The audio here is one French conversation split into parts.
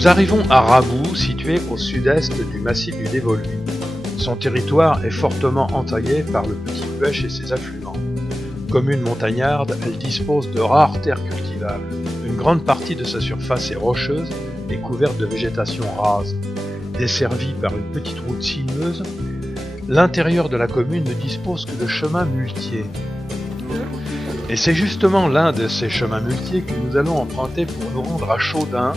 Nous arrivons à Raboux, situé au sud-est du massif du Dévoluy. Son territoire est fortement entaillé par le Petit Buëch et ses affluents. Commune montagnarde, elle dispose de rares terres cultivables. Une grande partie de sa surface est rocheuse et couverte de végétation rase. Desservie par une petite route sinueuse, l'intérieur de la commune ne dispose que de chemins muletiers. Et c'est justement l'un de ces chemins muletiers que nous allons emprunter pour nous rendre à Chaudun,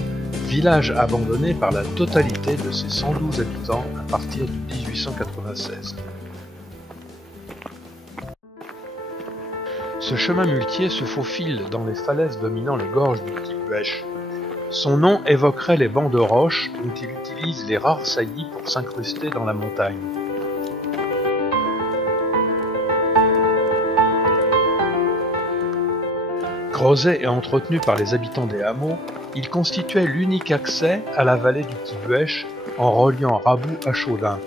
village abandonné par la totalité de ses 112 habitants à partir de 1896. Ce chemin muletier se faufile dans les falaises dominant les gorges du Petit Buëch. Son nom évoquerait les bancs de roches dont il utilise les rares saillies pour s'incruster dans la montagne. Creusé et entretenu par les habitants des hameaux, il constituait l'unique accès à la vallée du Petit Buëch en reliant Raboux à Chaudun.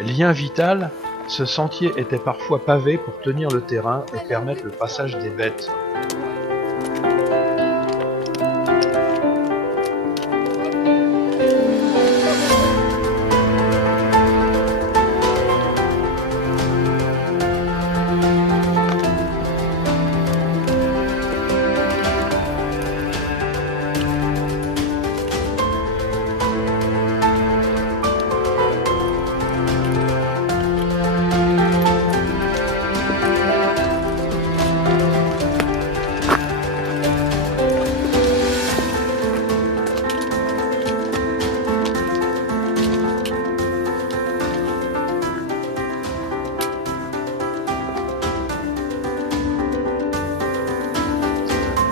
Lien vital, ce sentier était parfois pavé pour tenir le terrain et permettre le passage des bêtes.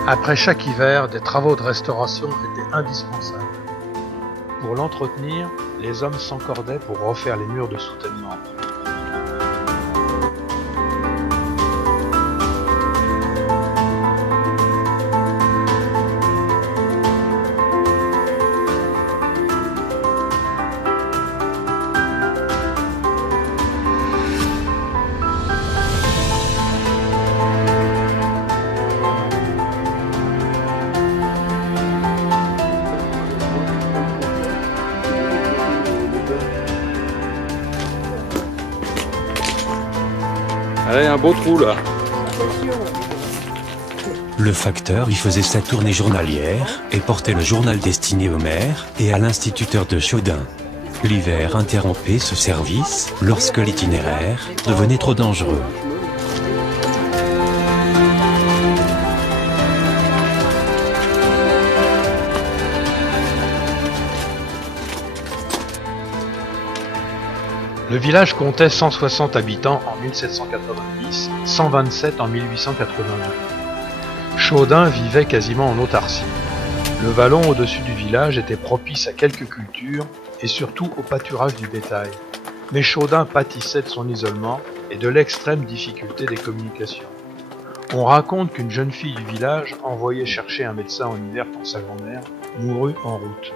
Après chaque hiver, des travaux de restauration étaient indispensables. Pour l'entretenir, les hommes s'encordaient pour refaire les murs de soutènement. Allez, un beau trou là. Le facteur y faisait sa tournée journalière et portait le journal destiné au maire et à l'instituteur de Chaudun. L'hiver interrompait ce service lorsque l'itinéraire devenait trop dangereux. Le village comptait 160 habitants en 1790, 127 en 1889. Chaudun vivait quasiment en autarcie. Le vallon au-dessus du village était propice à quelques cultures et surtout au pâturage du bétail. Mais Chaudun pâtissait de son isolement et de l'extrême difficulté des communications. On raconte qu'une jeune fille du village, envoyée chercher un médecin en hiver pour sa grand-mère, mourut en route.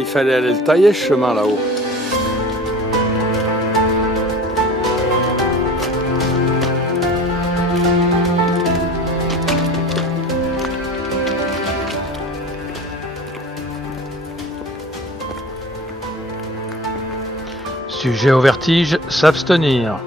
Il fallait aller le tailler ce chemin là-haut. Sujet au vertige, s'abstenir.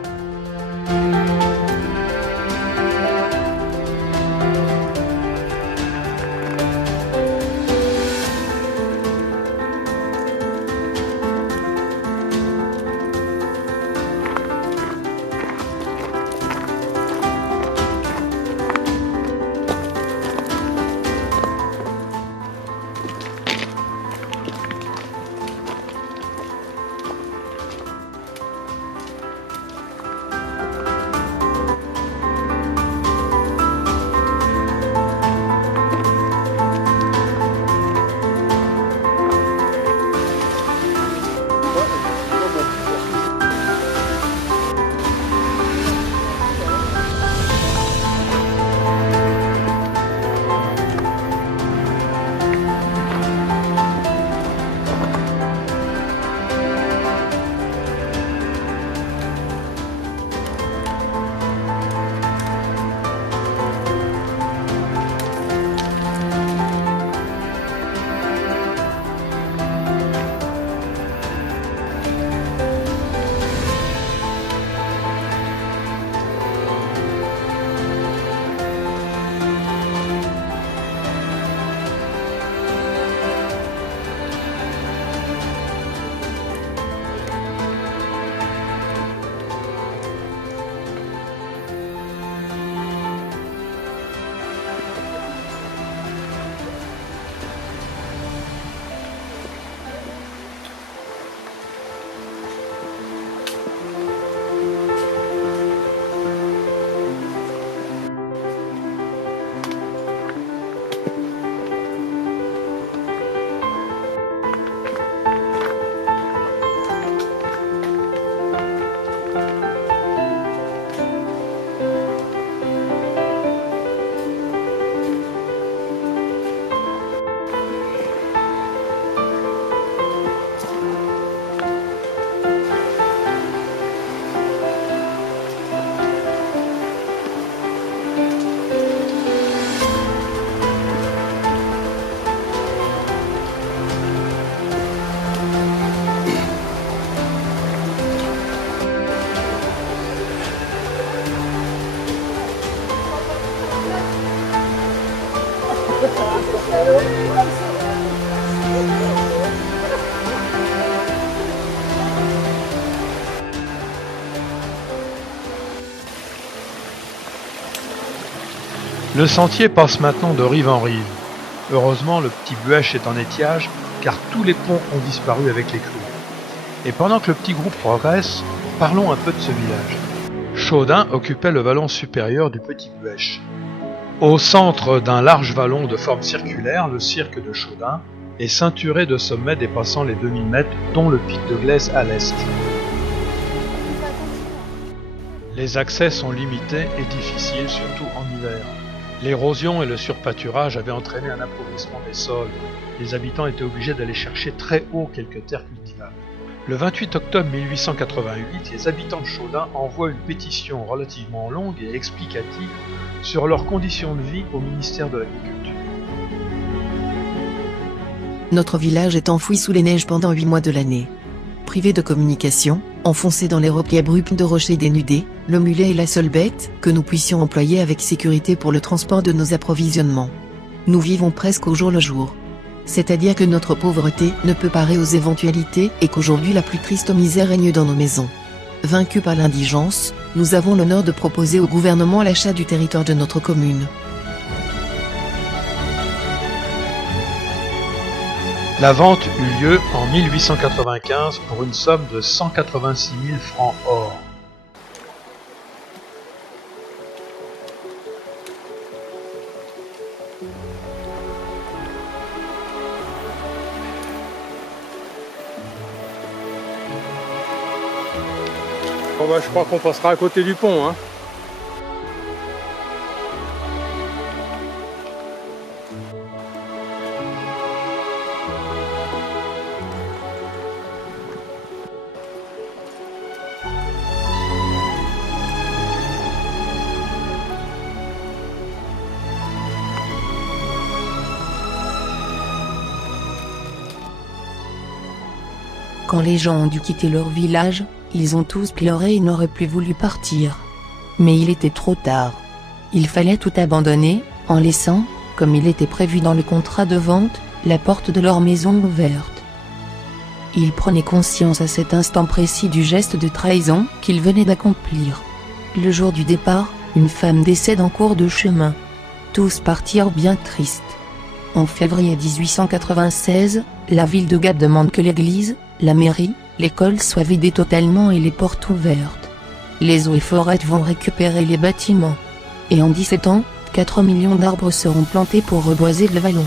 Le sentier passe maintenant de rive en rive. Heureusement, le petit Buèche est en étiage, car tous les ponts ont disparu avec les crues. Et pendant que le petit groupe progresse, parlons un peu de ce village. Chaudin occupait le vallon supérieur du petit Buèche. Au centre d'un large vallon de forme circulaire, le cirque de Chaudin est ceinturé de sommets dépassant les 2000 mètres, dont le pic de Glaise à l'est. Les accès sont limités et difficiles, surtout en hiver. L'érosion et le surpâturage avaient entraîné un appauvrissement des sols. Les habitants étaient obligés d'aller chercher très haut quelques terres cultivables. Le 28 octobre 1888, les habitants de Chaudin envoient une pétition relativement longue et explicative sur leurs conditions de vie au ministère de l'Agriculture. Notre village est enfoui sous les neiges pendant 8 mois de l'année. Privé de communication, enfoncé dans les replis abrupts de rochers dénudés, le mulet est la seule bête que nous puissions employer avec sécurité pour le transport de nos approvisionnements. Nous vivons presque au jour le jour. C'est-à-dire que notre pauvreté ne peut parer aux éventualités et qu'aujourd'hui la plus triste misère règne dans nos maisons. Vaincus par l'indigence, nous avons l'honneur de proposer au gouvernement l'achat du territoire de notre commune. La vente eut lieu en 1895 pour une somme de 186 000 francs or. Bon bah je crois qu'on passera à côté du pont, hein. Quand les gens ont dû quitter leur village, ils ont tous pleuré et n'auraient plus voulu partir. Mais il était trop tard. Il fallait tout abandonner, en laissant, comme il était prévu dans le contrat de vente, la porte de leur maison ouverte. Ils prenaient conscience à cet instant précis du geste de trahison qu'ils venaient d'accomplir. Le jour du départ, une femme décède en cours de chemin. Tous partirent bien tristes. En février 1896, la ville de Gap demande que l'église, la mairie, l'école soient vidées totalement et les portes ouvertes. Les eaux et forêts vont récupérer les bâtiments. Et en 17 ans, 4 millions d'arbres seront plantés pour reboiser le vallon.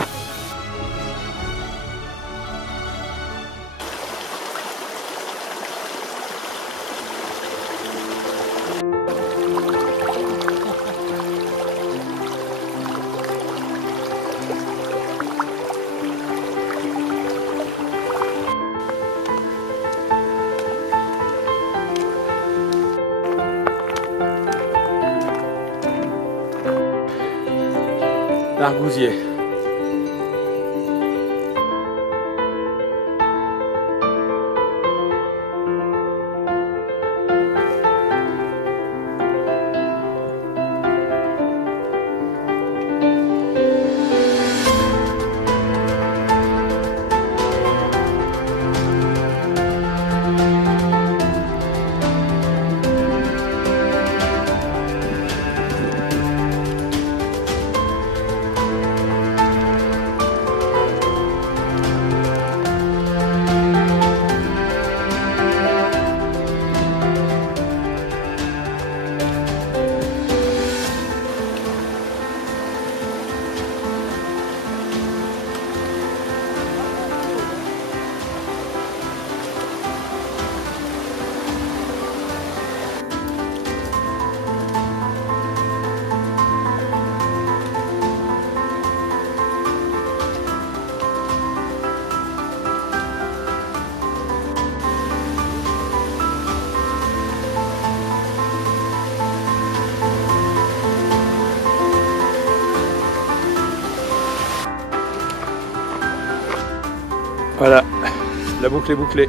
L'Argousier. Voilà, la boucle est bouclée.